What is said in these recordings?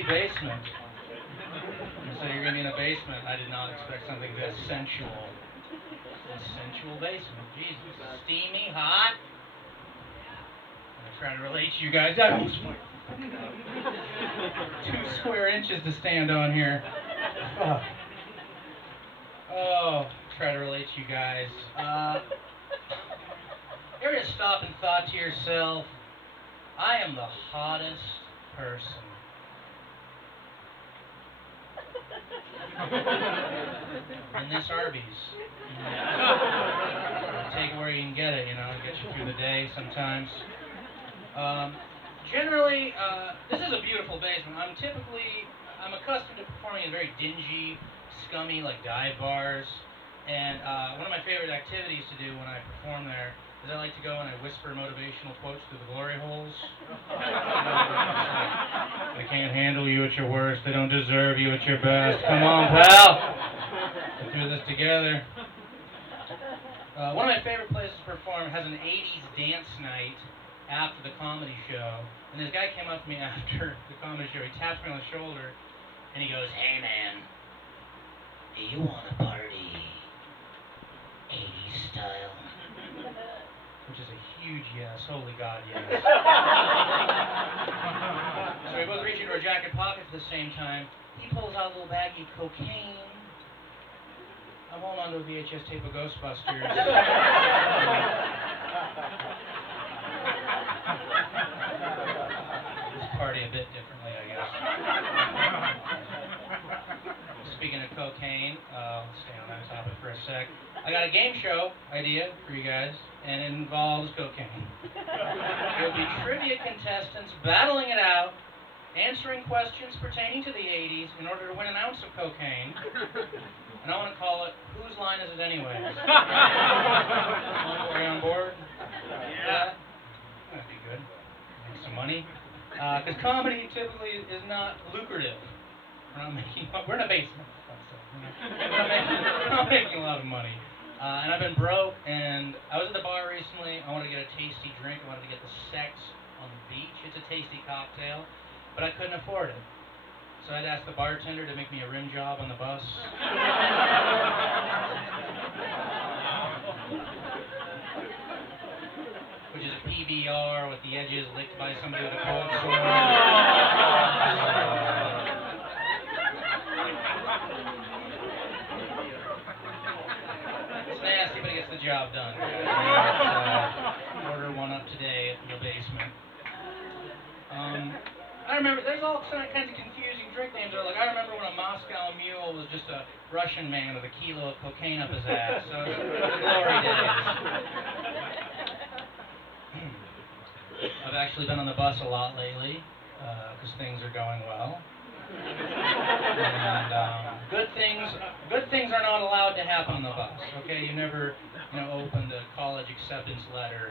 Basement. So you're gonna be in a basement. I did not expect something this sensual. A sensual basement. Jesus. Steamy, hot. I'm gonna try to relate to you guys. I almost 2 square inches to stand on here. Fuck. Oh, try to relate to you guys. You ever just stop and thought to yourself, I am the hottest person. In this Arby's. Take it where you can get it, get you through the day sometimes. Generally, this is a beautiful basement. I'm accustomed to performing in very dingy, scummy, like dive bars. And one of my favorite activities to do when I perform there is I like to go and I whisper motivational quotes through the glory holes. They can't handle you at your worst. They don't deserve you at your best. Come on, pal. Get through this together. One of my favorite places to perform has an 80s dance night after the comedy show. And this guy came up to me after the comedy show. He taps me on the shoulder and he goes, "Hey man, do you want to party 80s style?" Which is a huge yes. Holy God, yes. So we both reach into our jacket pockets at the same time. He pulls out a little baggie of cocaine. I'm holding onto a VHS tape of Ghostbusters. Let's party a bit differently, I guess. Speaking of cocaine, I'll stay on that topic for a sec. I got a game show idea for you guys, and it involves cocaine. There'll be trivia contestants battling it out, answering questions pertaining to the 80s in order to win an ounce of cocaine. And I want to call it, Whose Line Is It Anyway? Are you on board? Yeah. That'd be good. Make some money. Because comedy typically is not lucrative. We're in a basement. We're not making a lot of money. And I've been broke, and I was at the bar recently. I wanted to get a tasty drink. I wanted to get the sex on the beach. It's a tasty cocktail, but I couldn't afford it. So I'd ask the bartender to make me a rim job on the bus. Which is a PBR with the edges licked by somebody with a cold sore. It's nasty, but it gets the job done. Order one up today at the basement. I remember, there's all kinds of confusing drink names. I remember when a Moscow Mule was just a Russian man with a kilo of cocaine up his ass. So it was the glory days. I've actually been on the bus a lot lately, because things are going well. And good things are not allowed to happen on the bus. Okay, you never, open the college acceptance letter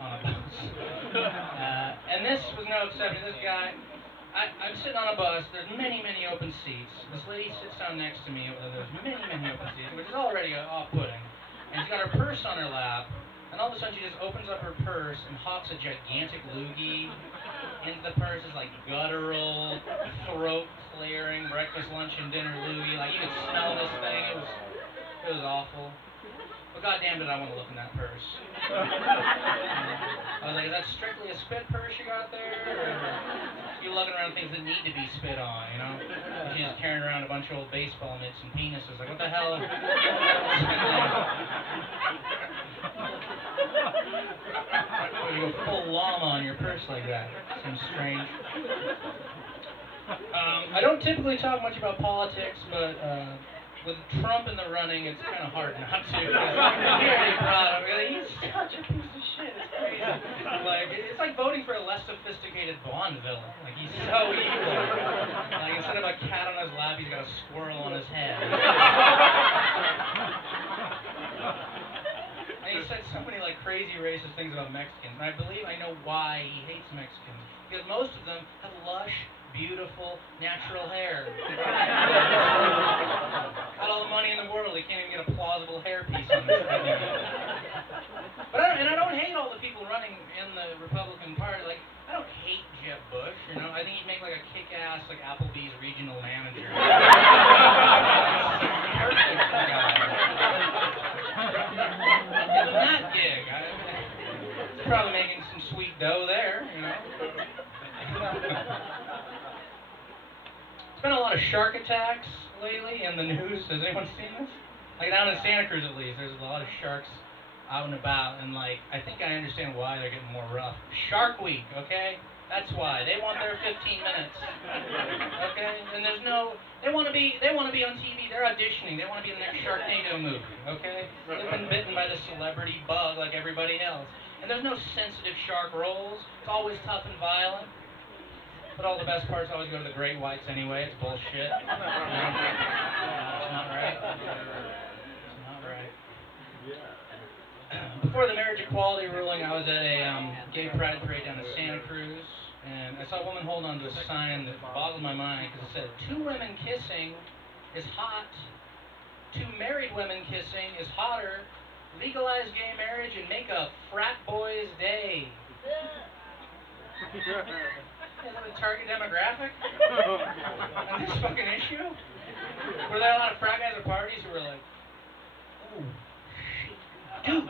on a bus. And this was no exception. This guy, I'm sitting on a bus. There's many, many open seats. This lady sits down next to me. There's many, many open seats, which is already off-putting. And she's got her purse on her lap. And all of a sudden, she just opens up her purse and hawks a gigantic loogie into the purse. It's like guttural, throat-clearing, breakfast, lunch, and dinner loogie. Like, you could smell this thing. It was awful. But goddamn did I want to look in that purse. I was like, is that strictly a spit purse you got there? Or you lugging around things that need to be spit on, She's just carrying around a bunch of old baseball mitts and penises. Like, what the hell? You go full llama on your purse like that. Seems strange. I don't typically talk much about politics, but with Trump in the running, it's kind of hard not to. He's already brought him. He's such a piece of shit. It's crazy. It's like voting for a less sophisticated Bond villain. Like, he's so evil. Like, instead of a cat on his lap, he's got a squirrel on his head. And he said so many crazy racist things about Mexicans. And I believe I know why he hates Mexicans. Because most of them have lush, beautiful, natural hair. Got all the money in the world, he can't even get a plausible hairpiece on this thing. But I don't hate all the people running in the Republican Party. Like, I don't hate Jeb Bush, you know. I think he'd make like a kick-ass like Applebee's regional manager. Perfect for the guy. Give him that gig. He's probably making some sweet dough there, you know. There's been a lot of shark attacks lately in the news. Has anyone seen this? Like down in Santa Cruz at least, there's a lot of sharks out and about, and like, I think I understand why they're getting more rough. Shark Week, okay? That's why. They want their 15 minutes. Okay? And there's no, they want to be on TV. They're auditioning. They want to be in the next Sharknado movie, okay? They've been bitten by the celebrity bug like everybody else. And there's no sensitive shark roles. It's always tough and violent. But all the best parts always go to the great whites anyway. It's bullshit. It's not right. It's not right. Before the marriage equality ruling, I was at a gay pride parade down in Santa Cruz, and I saw a woman hold on to a sign that boggled my mind because it said, 2 women kissing is hot, 2 married women kissing is hotter, legalize gay marriage and make a frat boys day. Is that a target demographic? On this fucking issue? Were there a lot of frat guys at parties who were like, oh, shit, dude,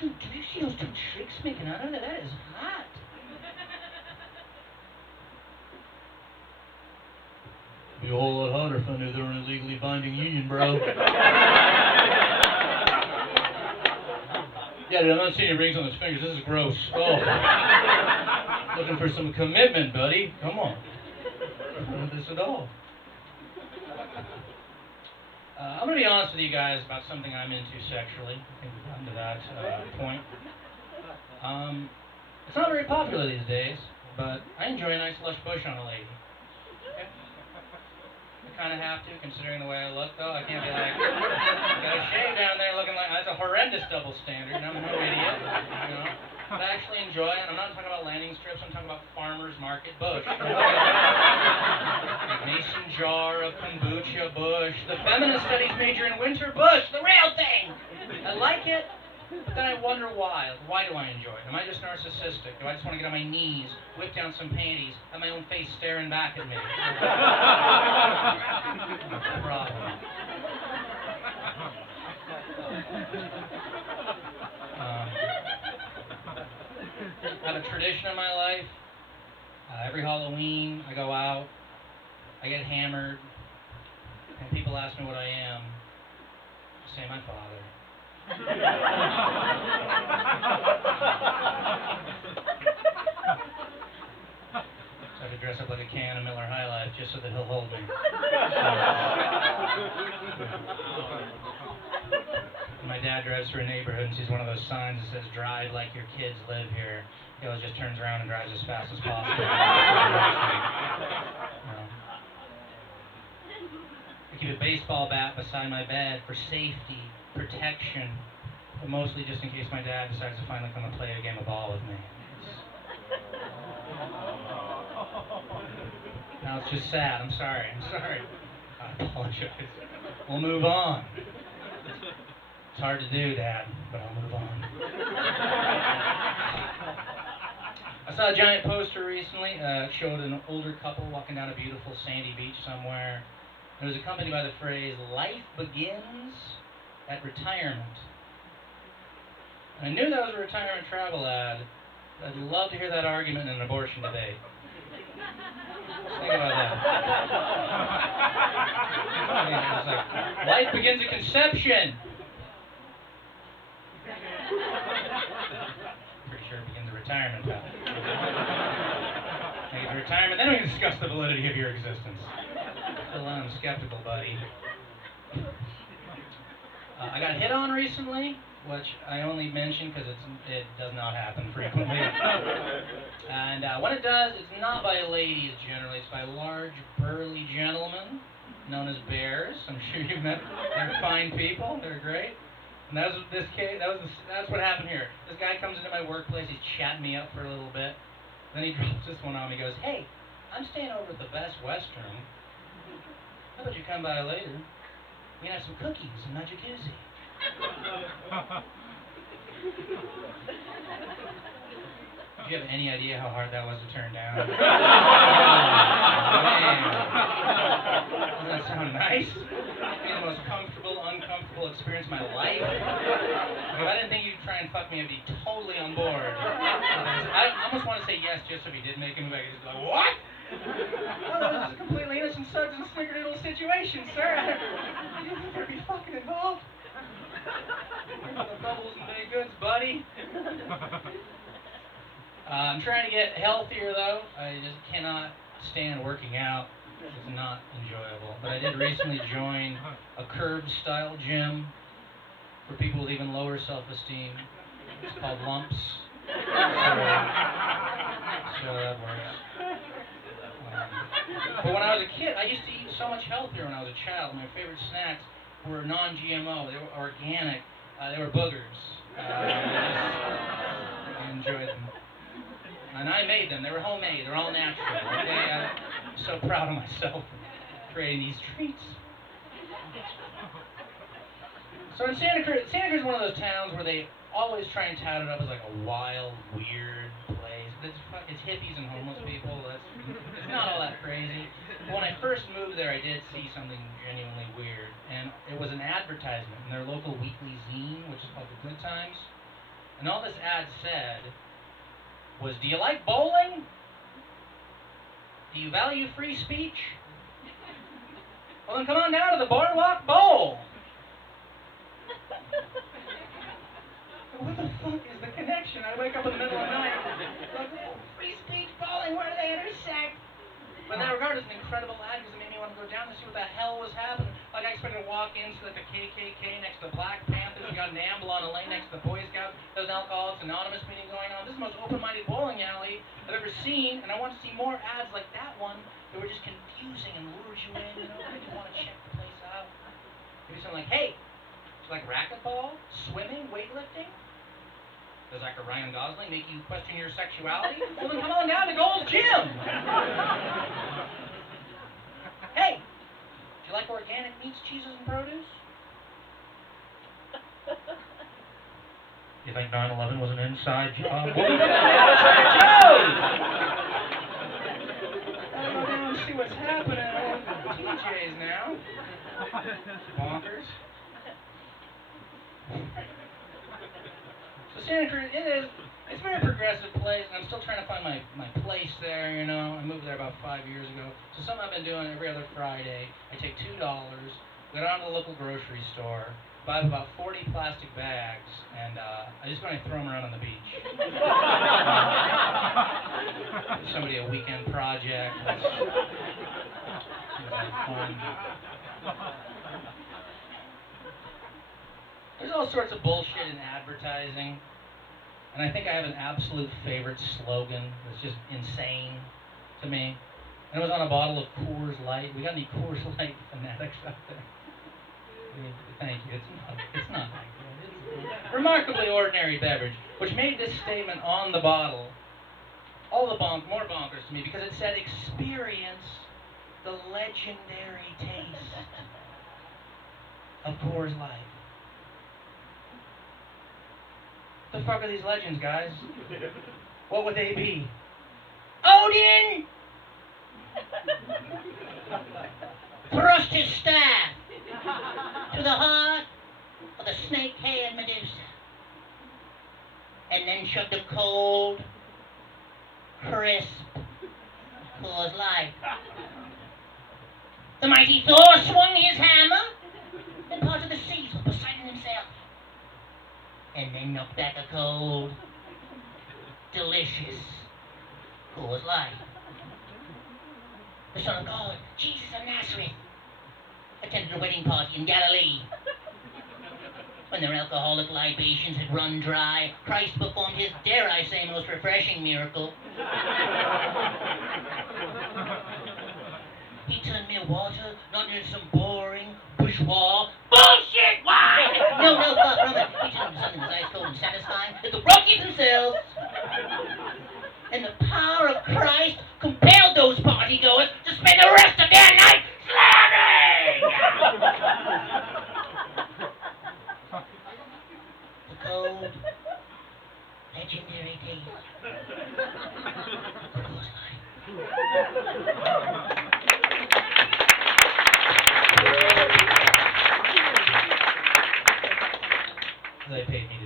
do you see those 2 chicks making out of that? That is hot. Be a whole lot hotter if I knew they were in a legally binding union, bro. Yeah, dude, I'm not seeing any rings on his fingers. This is gross. Oh. Looking for some commitment, buddy. Come on. I don't know this at all. I'm going to be honest with you guys about something I'm into sexually. I think we've gotten to that point. It's not very popular these days, but I enjoy a nice lush bush on a lady. Okay? I kind of have to, considering the way I look, though. I can't be like, got a shave down there looking like, that's a horrendous double standard, and I'm no idiot, you know? But I actually enjoy it, and I'm not talking about landing strips, I'm talking about farmer's market bush. Mason jar of kombucha bush, the feminist studies major in winter bush, the real thing! I like it, but then I wonder why. Why do I enjoy it? Am I just narcissistic? Do I just want to get on my knees, whip down some panties, have my own face staring back at me? Problem. I have a tradition in my life. Every Halloween, I go out, I get hammered, and people ask me what I am. I say, my father. So I have to dress up like a can of Miller High Life just so that he'll hold me. My dad drives through a neighborhood and sees one of those signs that says, drive like your kids live here. He always just turns around and drives as fast as possible. I keep a baseball bat beside my bed for safety, protection, but mostly just in case my dad decides to finally come and play a game of ball with me. Now it's just sad. I'm sorry. I apologize. We'll move on. It's hard to do, Dad, but I'll move on. I saw a giant poster recently. It showed an older couple walking down a beautiful sandy beach somewhere. It was accompanied by the phrase, life begins at retirement. And I knew that was a retirement travel ad. I'd love to hear that argument in an abortion debate. Just think about that. It's like, life begins at conception. Pretty sure it begins at retirement, pal. Make it to retirement, then we can discuss the validity of your existence. Still, I'm skeptical, buddy. I got hit on recently, which I only mention because it does not happen frequently. And when it does, it's not by ladies generally. It's by large, burly gentlemen known as bears. I'm sure you've met. They're fine people. They're great. And that was this case. That's what happened here. This guy comes into my workplace. He's chatting me up for a little bit. Then he drops this one on me. He goes, "Hey, I'm staying over at the Best Western. How about you come by later? We can have some cookies and not jacuzzi." Do you have any idea how hard that was to turn down? Oh, man. Doesn't that sound nice? Be the most comfortable, uncomfortable experience of my life. Like, if I didn't think you'd try and fuck me, I'd be totally on board. I almost want to say yes just so we did make a move. I could just be like, what? Oh, this is a completely innocent suds and snickerdoodle situation, sir. You don't better be fucking involved. The bubbles and baked goods, buddy. I'm trying to get healthier, though. I just cannot stand working out. It's not enjoyable. But I did recently join a curb-style gym for people with even lower self-esteem. It's called Lumps. So that works. But when I was a kid, I used to eat so much healthier when I was a child. My favorite snacks were non-GMO. They were organic. They were boogers. I enjoyed them. And I made them. They were homemade. They're all natural. Okay? I'm so proud of myself for creating these treats. So in Santa Cruz is one of those towns where they always try and tout it up as like a wild, weird place. It's hippies and homeless people. It's not all that crazy. But when I first moved there, I did see something genuinely weird. And it was an advertisement in their local weekly zine, which is called The Good Times. And all this ad said was, do you like bowling? Do you value free speech? Well, then come on down to the Boardwalk Bowl. What the fuck is the connection? I wake up in the middle of the night, like, free speech, bowling, where do they intersect? But in that regard, it's an incredible ad because it made me want to go down and see what the hell was happening. Like, I expected to walk in, see like the KKK next to the Black Panthers. We got an amble on a lane next to the Boy Scouts. There's an Alcoholics Anonymous meeting going on. This is the most open-minded bowling alley I've ever seen, and I want to see more ads like that one that were just confusing and lured you in, you know? I just want to check the place out. Maybe something like, hey, do you like racquetball, swimming, weightlifting? Does Dr. Ryan Gosling make you question your sexuality? Well, then come on down to Gold's Gym. Hey, do you like organic meats, cheeses, and produce? You think 9/11 was an inside job? We'll be Trader Joe's! Gotta go down and see what's happening at TJ's now. Bonkers. So Santa Cruz, it's a very progressive place, and I'm still trying to find my place there, you know. I moved there about 5 years ago. So something I've been doing every other Friday, I take $2, go down to the local grocery store, buy about 40 plastic bags, and I just go and throw them around on the beach. Give somebody a weekend project. Seems like fun. There's all sorts of bullshit in advertising, and I think I have an absolute favorite slogan that's just insane to me. And it was on a bottle of Coors Light. We got any Coors Light fanatics out there? Thank you. It's not that good. It's a remarkably ordinary beverage, which made this statement on the bottle more bonkers to me because it said, experience the legendary taste of Coors Light. The fuck are these legends, guys? What would they be? Odin! Thrust his staff to the heart of the snake-haired Medusa, and then chugged a cold, crisp Coors Light. The mighty Thor swung his hammer and parted the seas with Poseidon himself, and then knocked back a cold, delicious Coors Light. The Son of God, Jesus of Nazareth, attended a wedding party in Galilee. When their alcoholic libations had run dry, Christ performed his, dare I say, most refreshing miracle. He turned mere water, not into some boring, bourgeois bullshit wine! No, far from it. He turned into something as ice cold and satisfying as the Rockies themselves. And the power of Christ compelled those partygoers to spend the rest of their night slamming! The cold, they paid me